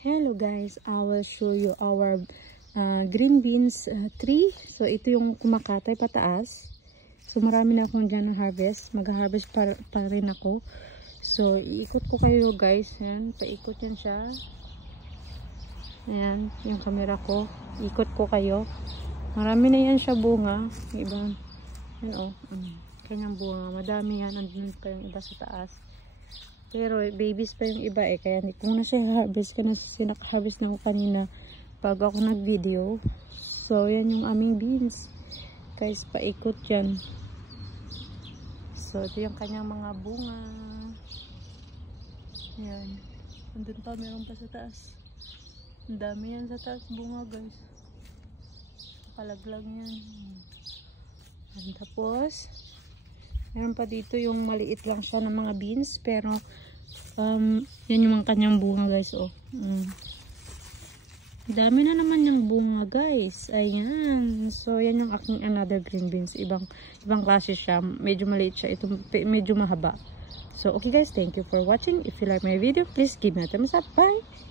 Hello guys, I will show you our green beans tree. So ito yung kumakatay pataas. So marami na akong dyan na harvest. Mag-harvest pa rin ako. So iikot ko kayo guys. Ayan, paikot yan siya. Ayan, yung camera ko. Ikot ko kayo. Marami na yan siya bunga. Iba. Yan o. Kanyang bunga. Madami yan. Andun pa yung iba sa taas. Pero babies pa yung iba eh. Kaya kung na siya harvest, sinaka-harvest na ako kanina bago ako nag-video. So yan yung aming beans. Guys, paikot yan. So ito yung kanyang mga bunga. Yan. Andun pa, meron pa sa taas. Ang dami yan sa taas bunga guys. Nakalaglag yan. And tapos meron pa dito yung maliit lang siya ng mga beans. Pero yan yung kanyang bunga guys. Oh. Dami na naman yung bunga guys. Ayan. So yan yung aking another green beans. Ibang klase siya. Medyo maliit siya. Ito medyo mahaba. So okay guys, thank you for watching. If you like my video, please give me a thumbs up. Bye!